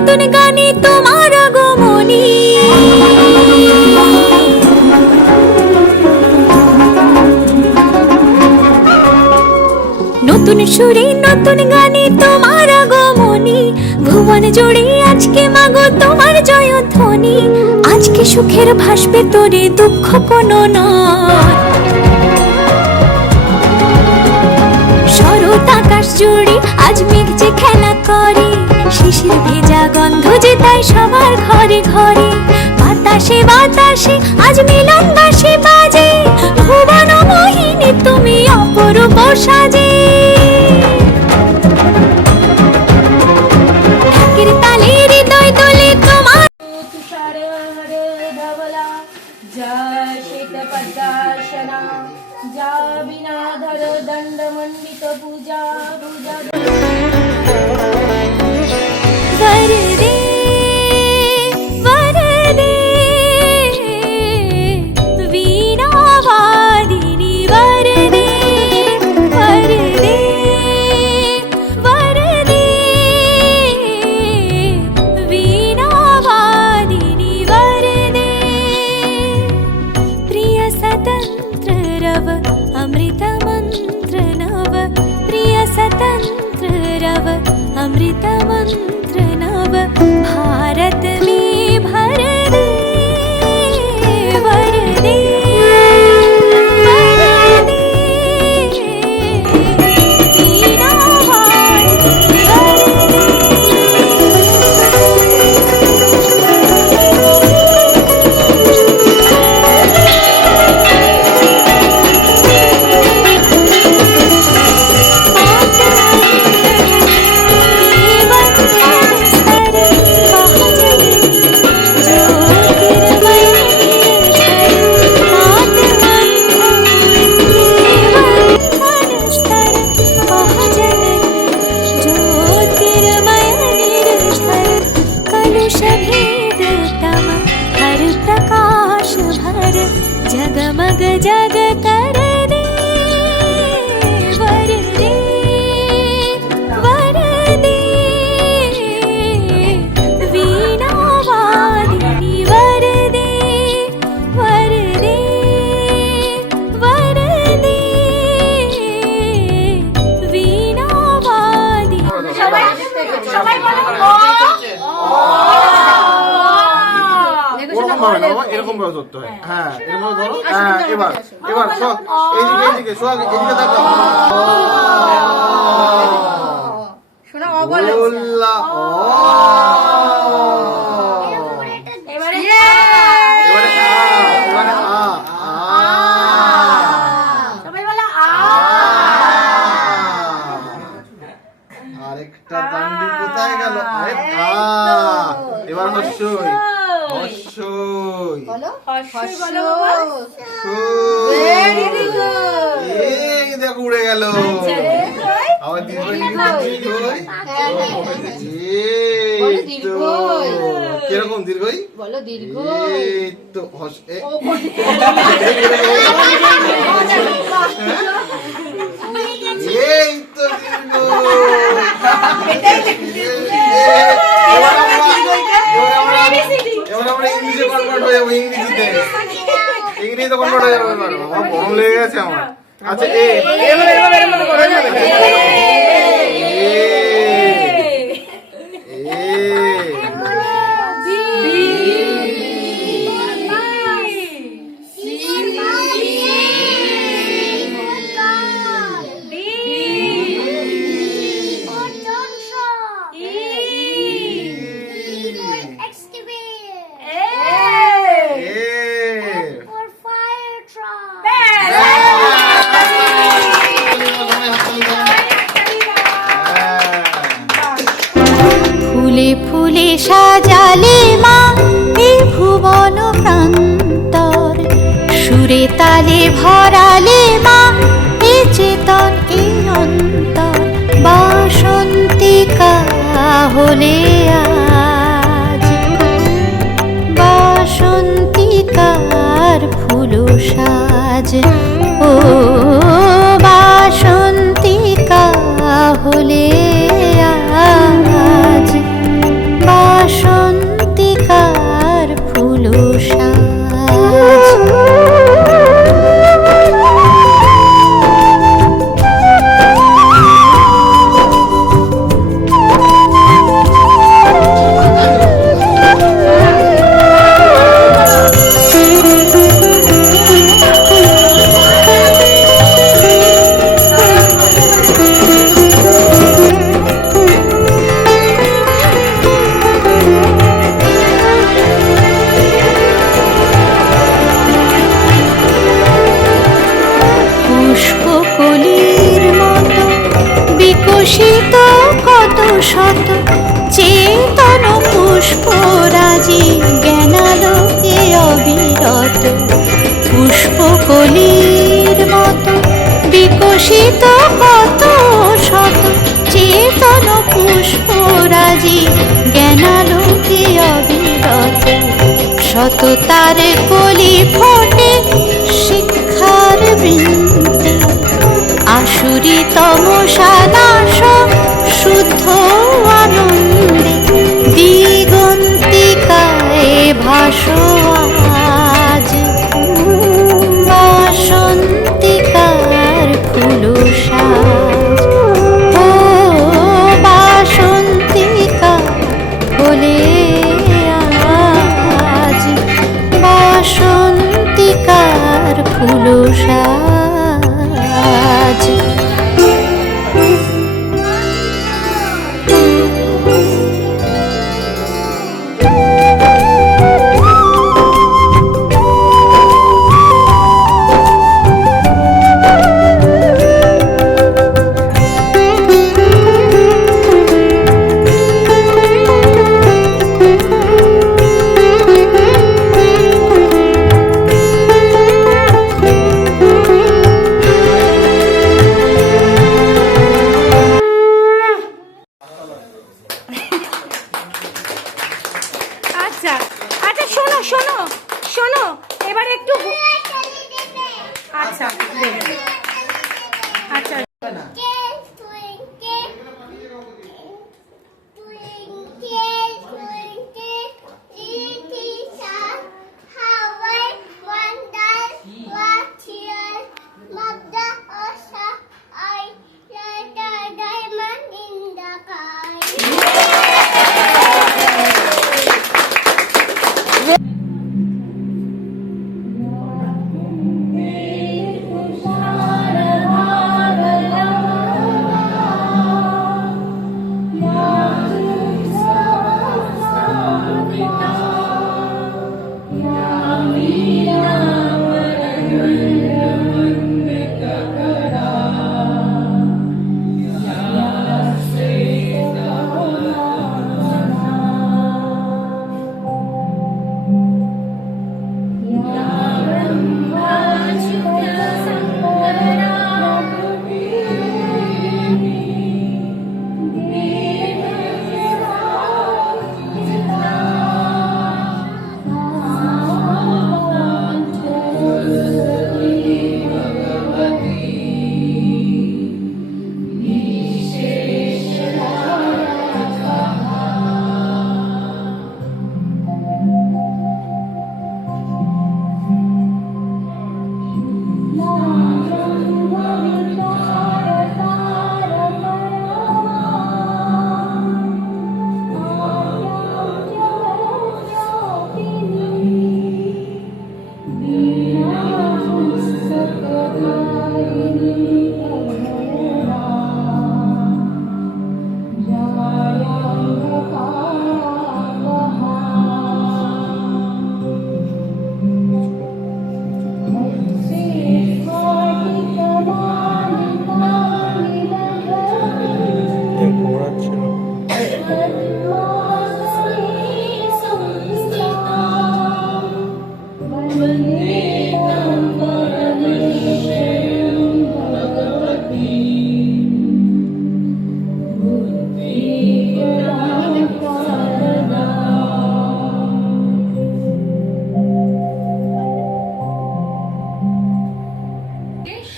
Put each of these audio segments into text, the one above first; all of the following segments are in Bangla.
নতুন গানে তোমার আগমনী। নতুন সুরে নতুন গানে তোমার আগমনী, ভুবন জুড়ে আজকে মাগো তোমার জয়ধ্বনি। আজকে সুখের ভাসবে তোরে, দুঃখ কোনো নয়। শরৎ আকাশ জুড়ে আজ মেঘ যে খেলা করে, শিশির ভেজা গন্ধ যে তাই সবার ঘরে ঘরে। বাতাসে বাতাসে আজ মিলন বাঁশি বাজে, ভুবন মোহিনী তুমি অপরূপ সাজে। ঢাকের তালে হৃদয় দোলে তোমার। तुषार हरे धवला जा श्वेत पद्मासना, जा विनाधर दंड मंडित पूजा पूजा। वरदे वरदे वीणावादिनी, वरदे वरदे वरदे वीणावादिनी, वरदे। प्रिय स्वतंत्र रव अमृत मंत्र नव, प्रिय स्वतंत्र रव अमृत मंत्र नव। भारत में भर दे वरदे वरदे वीणावादिनी, प्रकाश भर जगमग जग कर दे वरदे वरदे वीणावादिनी, वरदे वरदे वरदे वीणावादिनी। এরকম ভাবে ধরতে হয়। হ্যাঁ, এরকম ধরো। হ্যাঁ, এবার এবার এইদিকে এইদিকে সোহাগ এদিকে তাকাও। শোনা ও বলো উল্লা ও। এবারে এবারে এবারে সবাই বলো আ। আরেকটা দান্ডি কোথায় গেল? আরে এবার হস্যই হস্যই বলো হস্যই বলো বাবা। Very good. এই দেখো উড়ে গেল। আবার দীর্ঘই দীর্ঘই। এই তো কিরকম দীর্ঘই? বলো দীর্ঘ। এই তো এই তো দীর্ঘ। এবার আমরা ইংলিশে কনভার্ট হয়ে যাবো, ইংরেজিতে ইংরেজিতে কনভার্ট হয়ে যাবো। আমার গরম লেগে গেছে আমার। আচ্ছা ফুলে ফুলে সাজালে মা এই ভুবন প্রান্তর, সুরে তালে ভরালে মা এ চেতন এই অন্তর। বাসন্তিকা হলে আজ বাসন্তিকার ফুল সাজ, ও বাসন্তিকা হলে আজ। সততার কলি ফোটে শিক্ষার বৃন্তে, আসুরি তমসা নাশ শুদ্ধ আনন্দে, দিগন্তিকায় ভাসো আজ বাসন্তিকার ফুলসাজ। ও বাসন্তিকা ফুলে আজ বাসন্তিকার ফুলসাজ। আচ্ছা আচ্ছা, শোনো শোনো শোনো, এবার একটু আচ্ছা আচ্ছা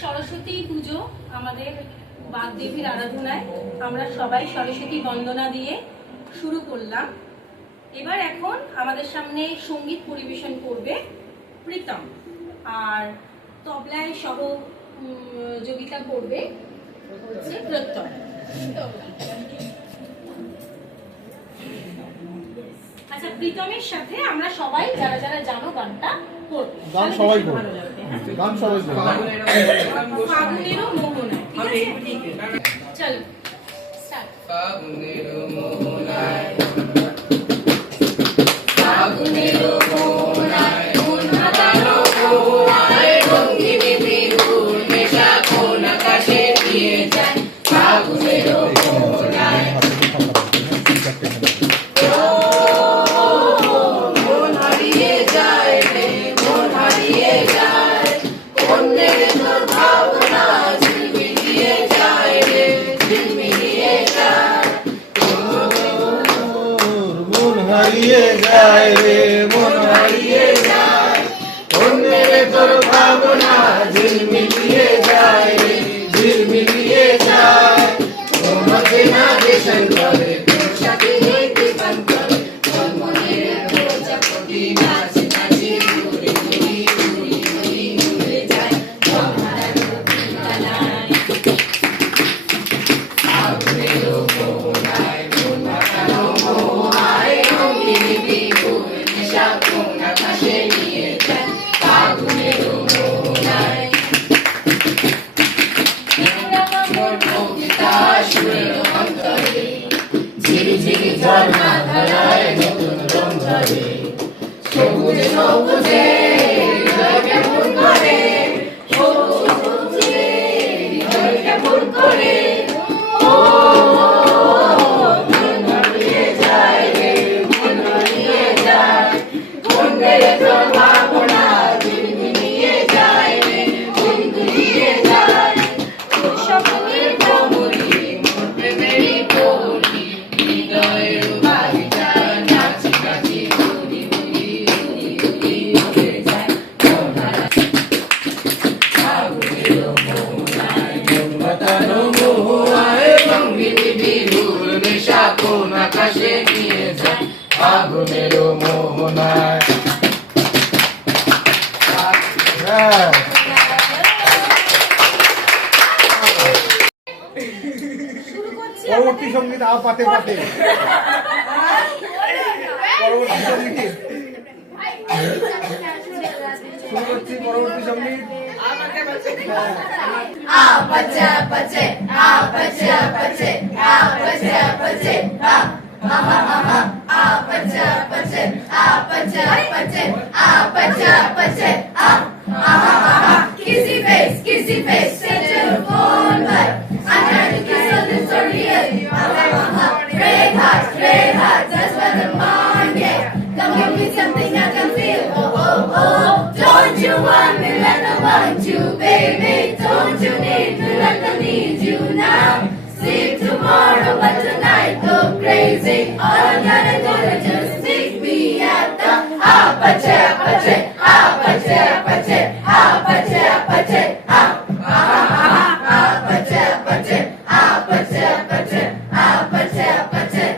সরস্বতী পুজো আমাদের বাগদেবীর আরাধনায় আমরা সবাই সরস্বতী বন্দনা দিয়ে শুরু করলাম। এবার এখন আমাদের সামনে সঙ্গীত পরিবেশন করবে প্রীতম, আর তবলায় সহযোগিতা করবে হচ্ছে প্রত্যয়। আচ্ছা, প্রীতমের সাথে আমরা সবাই যারা যারা জানো গানটা করবো। গান সবাই করবে, গান সবাই করবে। ফাগুনেরও মোহনায়, ঠিক আছে? চলো স্টার্ট। ফাগুনেরও মোহনায়, ফাগুনেরও মোহনায়, মন মাতানো মোহনায়, রঙিনী বিহুর নেশা কোন আকাশে দিয়ে যায়। ফাগুনেরও মোহনায়, মন হারিয়ে যায় রে, মন হারিয়ে যায়, অন্যের তোর ভাবনা ঝিলমিলিয়ে যায় রে, ঝিলমিলিয়ে যায়। মন হারিয়ে যায় রে মন হারিয়ে যায় অন্যের তোর ভাবনা ঝিলমিলিয়ে যায় রে ঝিলমিলিয়ে যায় তোমাকে না দেশন করে তোর সাথে হইতে পান করে তোর মনের প্রজাপতি নাচ নাচি উড়ে উড়ি উড়ি উড়ি উড়ে যায় তোমার ঠিকানায় আগুনের মোহনায় মন মাতানো মোহায় রঙিনী বিহুর নেশা কোন আকাশে নিয়ে যায় আগুনের মোহনায় মোর কবিতা সুরের অন্তরে ঝিরি ঝিরি ঝর্ণা ধারায় নতুন রং ধরে সবুজে সবুজে হৃদয় কেমন করে সবুজে সবুজে হৃদয় কেমন করে ও মন হারিয়ে যায় রে মন হারিয়ে যায় অন্যের তোর ভাবনা ঝিলমিলিয়ে যায় রে ঝিলমিলিয়ে যায় তোর স্বপ্নের কোমলি মোর প্রেমেরই কোলি হৃদয়ের বাড়িটা নাচি নাচি উড়ি উড়ি উড়ি উড়ি উড়ে যায় তোমার আগুনের মোহনায় মন মাতানো মোহায় রঙিনী বিহুর নেশা কোন আকাশে নিয়ে যায় আগুনের মোহনায় পরবর্তী সঙ্গীত পাতে পাতে পরবর্তী সঙ্গীত শুরু করছি পরবর্তী সঙ্গীত Apache, apache, apache, apache, apache, apache, apache, apache, apache, apache, apache, apache, kissy face, set your phone by. I'm trying to kiss on this so real. Red heart, that's what the morning. Come give me something I can feel. Oh, oh, don't you want me like I want you, baby? Don't you need me like I need you now? Sleep tomorrow, but tonight go crazy. All I gotta do is just take me at the apache, apache, apache, apache, apache, apache, apache, apache, apache, apache, apache, apache,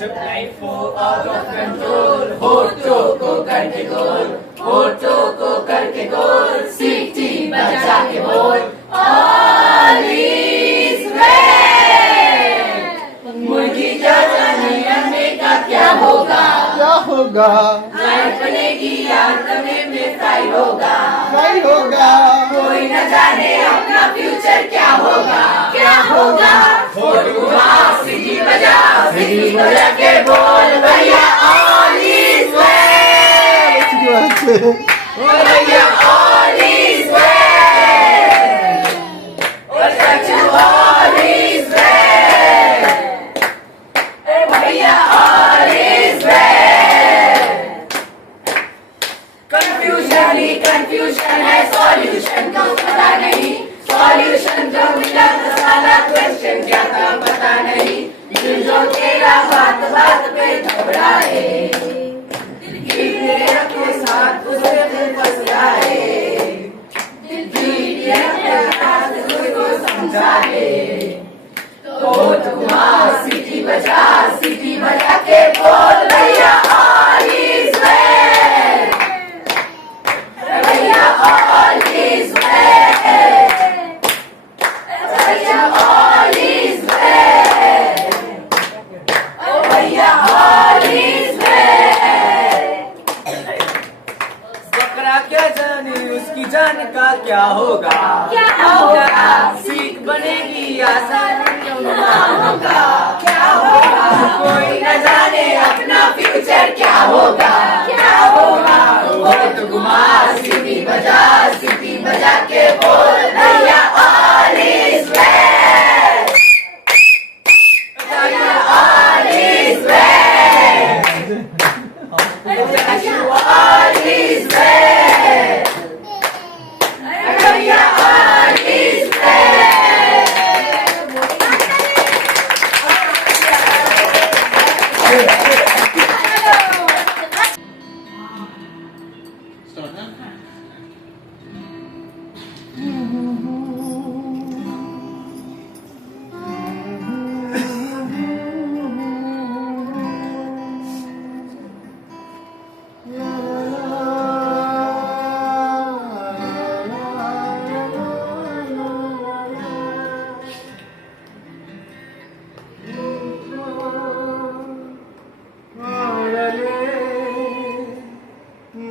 जब लाइफ हो आउट ऑफ कंट्रोल होठों को करके गोल होठों को करके गोल सीटी बजा के बोल ऑल इज वेल मुर्गी का जाने अंडे का क्या होगा क्या होगा लाइफ बनेगी यार में फ्राई होगा कोई न जाने अपना फ्यूचर क्या होगा होठ घुमा सीटी बजा के बोल भैया ऑल इज वेल भैया all is well all is well भैया ऑल इज वेल कंफ्यूजन है सॉल्यूशन को पता नहीं सॉल्यूशन जो मिला तो साला क्वेश्चन क्या था पता नहीं दिल जो तेरा बात बात पे घबराए दिल के साथ उससे दिल फंस जाए दिल के साथ को समझाए तो तुम्हा सीटी बजा के बोल भैया ऑल इज वेल भैया ऑल इज वेल भैया ऑल इज वेल भैया ऑल इज वेल बकरा क्या जाने उसकी जान का क्या होगा सीख बनेगी आसान होगा कोई न जाने अपना फ्यूचर क्या होगा होठ घुमा सीटी बजा के बोल भैया ऑल इज वेल भैया all is well all is well भैया all is well Start now.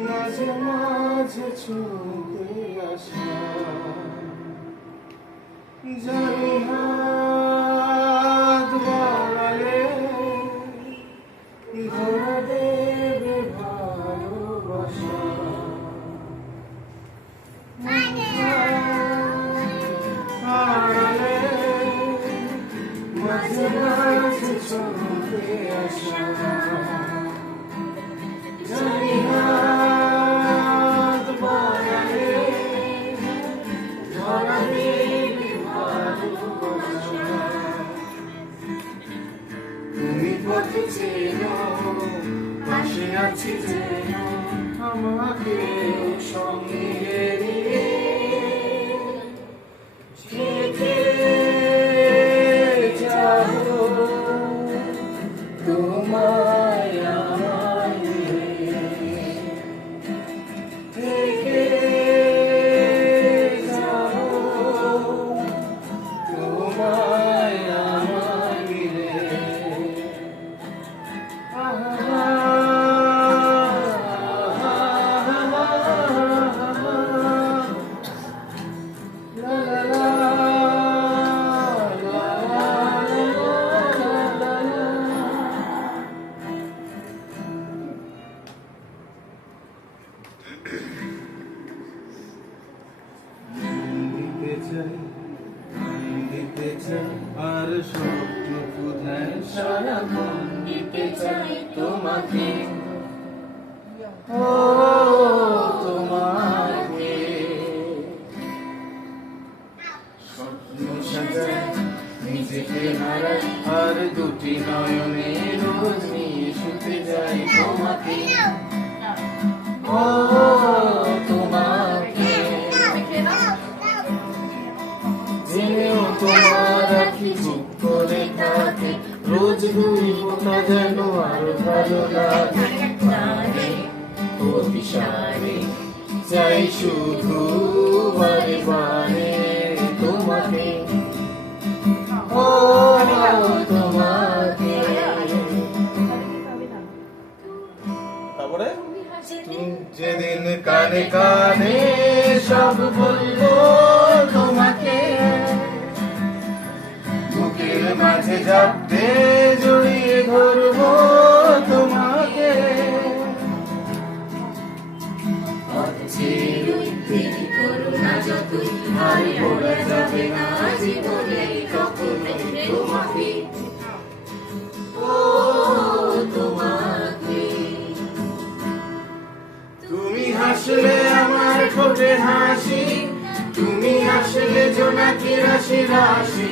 মাঝে মাঝে চোখে আসা জানি হাত বাড়ালে ধরা দেবে ভালোবাসা হারালে মাঝে মাঝে চোখে আসা জানি হাত বাড়ালে ধরা দেবে ভালোবাসা তুমি পথ চেনো পাশে আছি যেন আমাকে সঙ্গে নিয়ে থেকে যাবো তোমায় আমায় নিয়ে থেকে যাবো তোমায় আমায় নিয়ে দিতে চাই আর স্বপ্ন কোথায় সারাক্ষণ দিতে চাই তোমাকে ও তোমাকে স্বপ্ন সাজাই নিজেকে হারাই আর দুটি নয়নে রোজ নিয়ে শুতে যাই তোমাকে ও তোমাকে জেনেও তোমার আখি চুপ করে থাকে রোজ দুই ফোঁটা যেন আরো ভালো লাগে প্রাণে অভিসারে চাই শুধু বারে বারে তোমাকে ও তোমাকে তারপরে যেদিন কানে কানে সব বলবো তোমাকে বুকের মাঝে জাপতে জড়িয়ে ধরবো তোমাকে আর ভোলা যাবে না জীবনে কখনো তোমাকে ও তোমাকে তুমি হাসলে আমার ঠোঁটে হাসি তুমি আসলে জোনাকি রাশি রাশি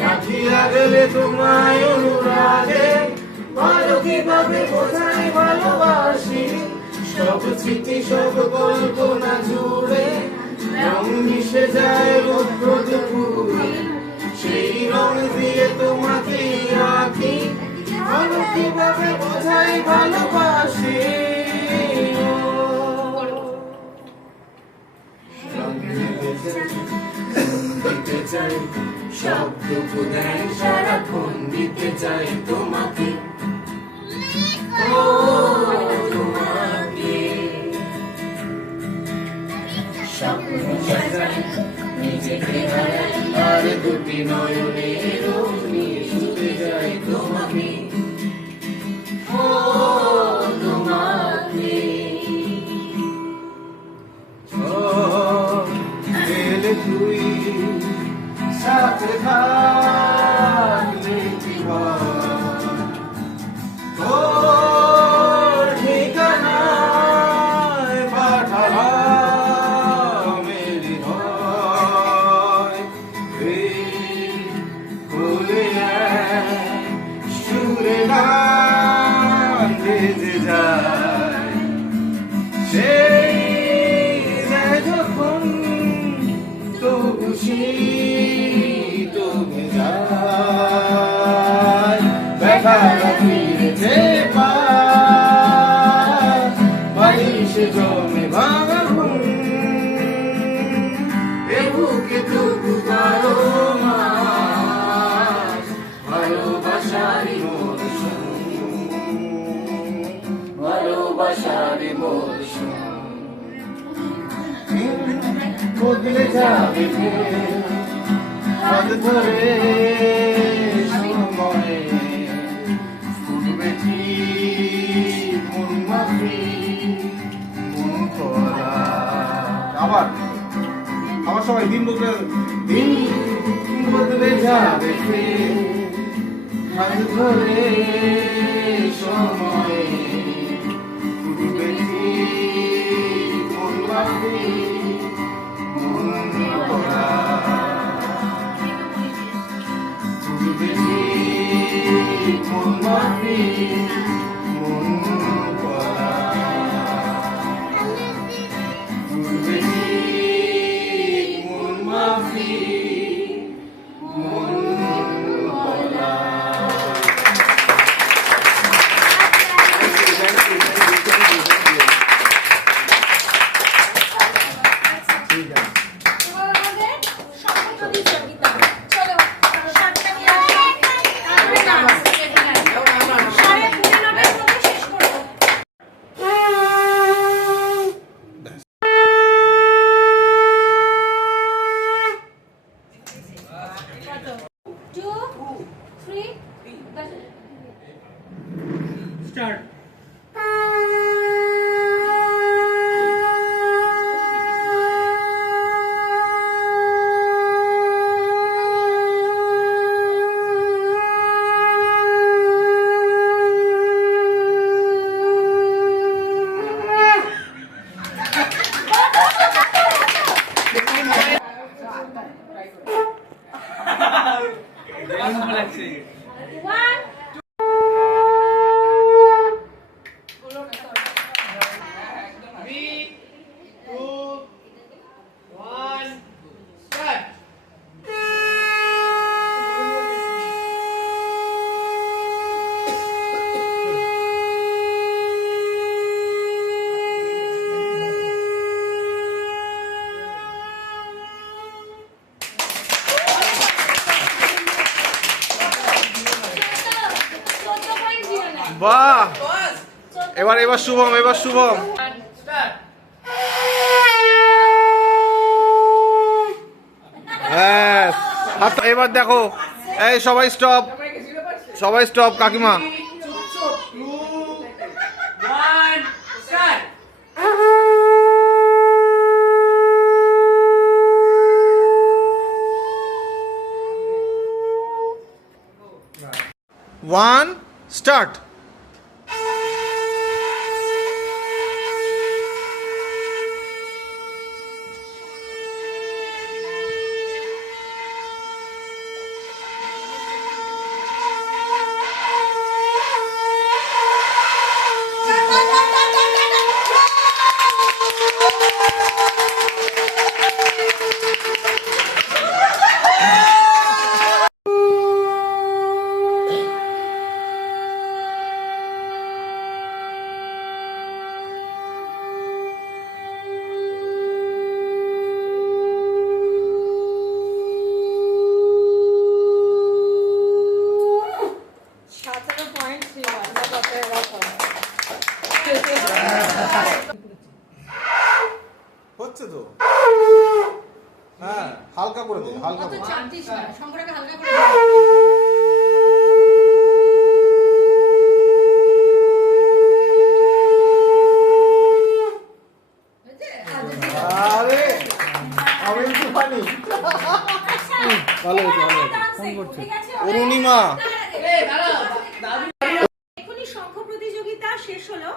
রাখিয়া গেলে তোমায় অনুরাগে ভালো কিভাবে বোঝাই ভালোবাসি সব স্মৃতি সব কল্পনা জুড়ে রং মিশে যায় রৌদ্র দুপুরে সেই রং দিয়ে তোমাকে আঁকি ভালো কিভাবে বোঝাই ভালোবাসি দিতে চাই সবটুকু দেয় সারাক্ষণ দিতে চাই তোমাকে ও তোমাকে স্বপ্ন সাজাই নিজেকে হারাই আর দুটি নয়নে রোজ নিয়ে শুতে যাই তোমাকে ও তোমাকে গেলে তুই সাথে থাকলে কি হয় তোর ঠিকানায় পাঠালাম মেরি হয় খুলে সুরে গায় তারা ফিরেছে বালিশে জমে ভাঙা ঘুম এ বুকে তবু বারো মাস ভালোবাসারই মরশুম ভালোবাসারই মরশুম বদলে যাবে ফের হাত ধরে সময়ে ফুটবে ঠিক মন মাফি মন করা আবার সবাই দিন বদলে যাবে ফের হাত ধরে সময়ে ফুটবে ঠিক মন মাফি মন করা ফুটবে ঠিক মন মাফি মন করা ফুটবে ঠিক মন মাফি মন করা এবার আমাদের শঙ্খ প্রতিযোগিতা। চলো, শার্টটা নিয়ে আসো। তারপরে নাচ। 9:30 মধ্যে শেষ করবো। কত? 2, 3, Start. one. বাহ এবার শুভম হ্যাঁ হাত এবার দেখো এই সবাই স্টপ কাকিমা ওয়ান স্টার্ট হচ্ছে তো হ্যাঁ হালকা করে দে হালকা করে শঙ্করাকে হালকা করে আরে আমি একটু পানি ভালো অরুণিমা এখনই শঙ্খ প্রতিযোগিতা শেষ হলো।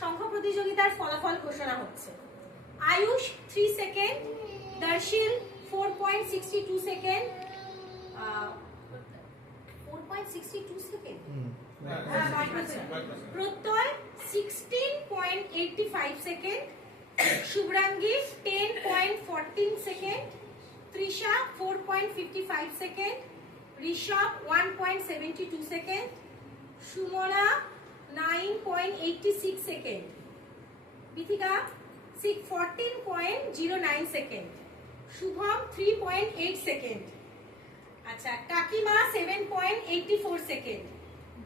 শঙ্খ প্রতিযোগিতার ফলাফল ঘোষণা হচ্ছে। Ayush 3 second, Darshil 4.62 second, 4.62 second, Pratyay 16.85 second, Shubhrangi 10.14 second, Trisha 4.55 second, Rishabh 1.72 second, Sumana 9.86 second, Bithika 14.09 second, Shubham 3.8 second, আচ্ছা কাকিমা 7.84 second,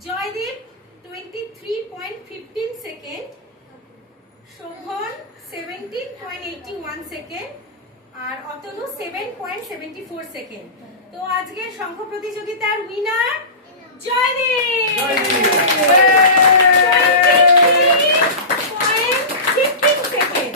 Joydeep 23.15 second, Shovan 17.81 second আর অতনু 7.74 সেকেন্ড। তো আজকে শঙ্খ প্রতিযোগিতার উইনার জয়দীপ 23.15 সেকেন্ড।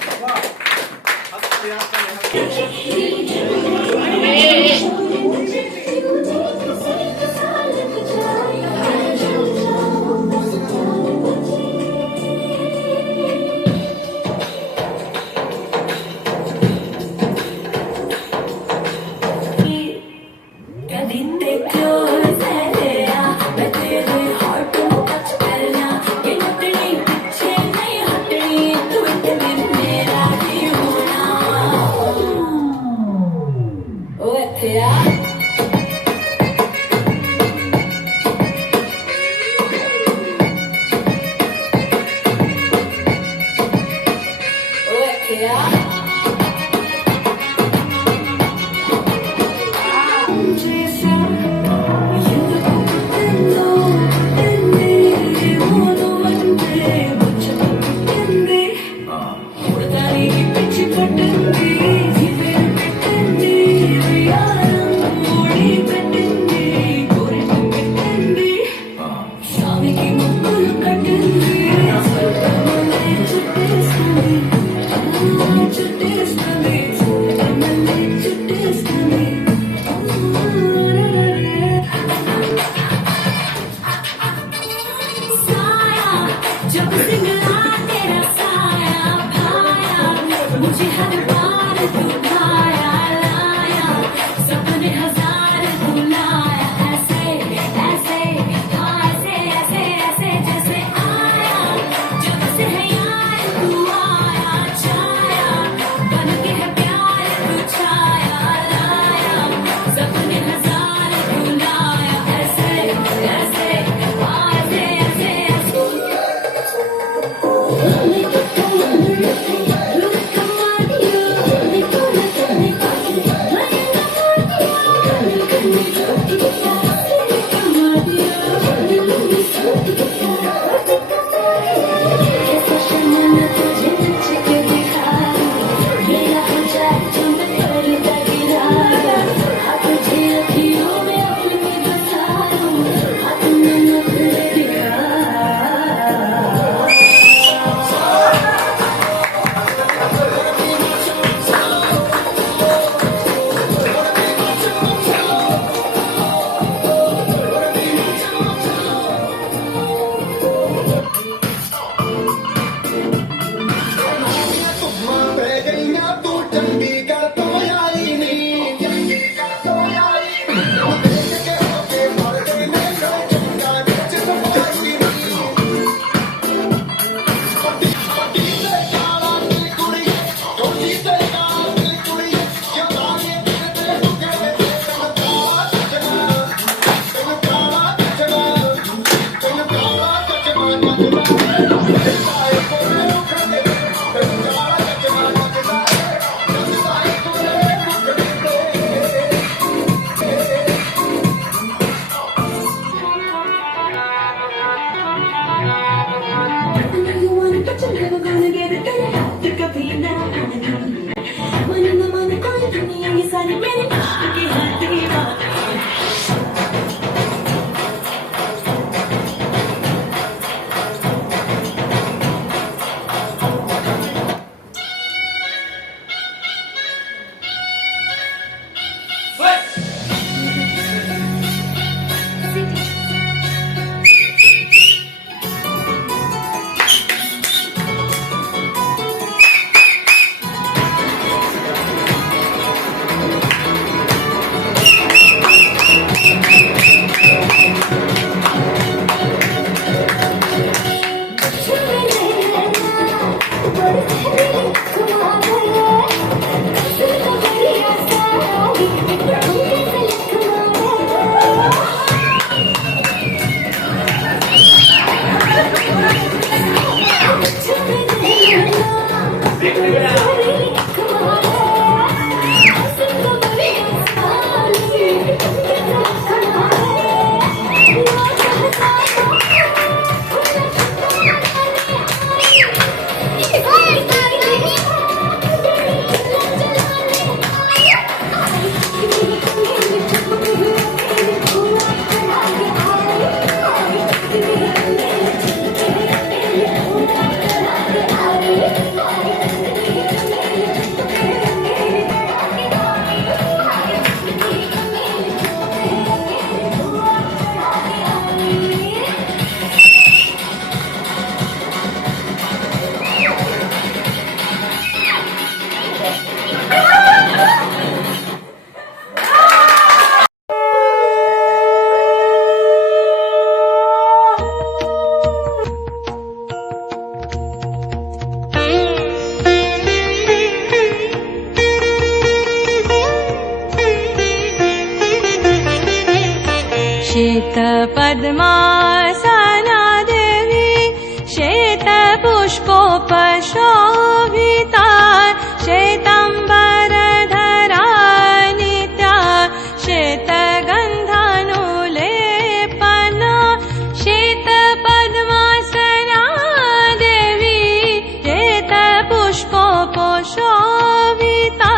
पद्मासना देवी श्वेतपुष्पोपशोभिता श्वेताम्बरधरा नित्या श्वेतगन्धानुलेपना श्वेतपद्मासना देवी श्वेतपुष्पोपशोभिता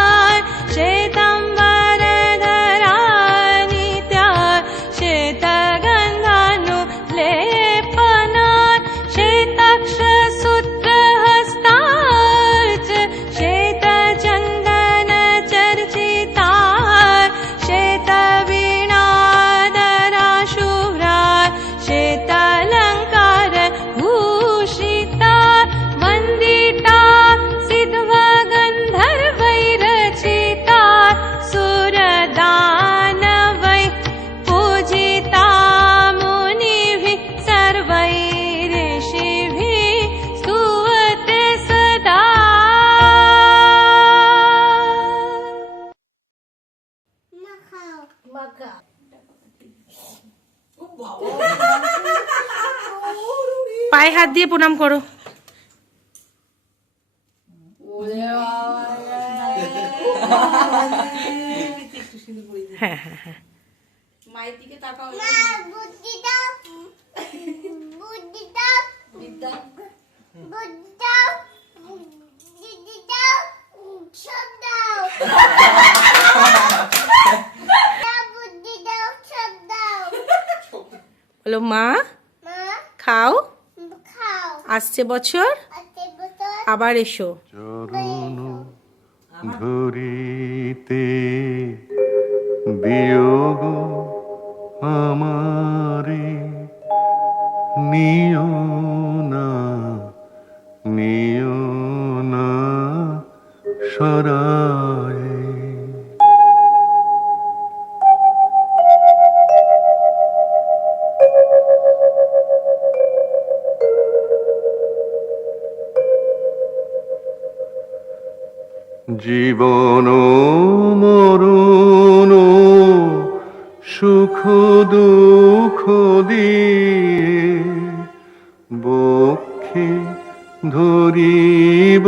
श्वेताम्बरधरा नित्या श्वेतगन्धानुलेपना श्वेताक्षसूत्रहस्ता च श्वेतचन्दनचर्चिता श्वेतवीणाधरा शुभ्रा श्वेतालङ्कारभूषिता वन्दिता सिद्ध्वगन्धर्वैरचिता सुरदानवै पूजिता मुनिभिः सर्वैऋषिभिः स्तुवते सदा। পায়ে হাত দিয়ে প্রণাম করো। হ্যাঁ হ্যাঁ হ্যাঁ মায়ের দিকে তাকাও। বুদ্ধি দাও, বুদ্ধি দাও, বিদ্যা বুদ্ধি দাও, বুদ্ধি দাও, সব দাও। বুদ্ধি দাও, সব দাও। বলো মা মা, খাও, খাও। আসছে বছর আজকে বছর আবার এসো। চরণ ধরিতে বিয়োগ আমারে নিও না সরায়। জীবন মরণ সুখ দুঃখ দিয়ে বক্ষে ধরিব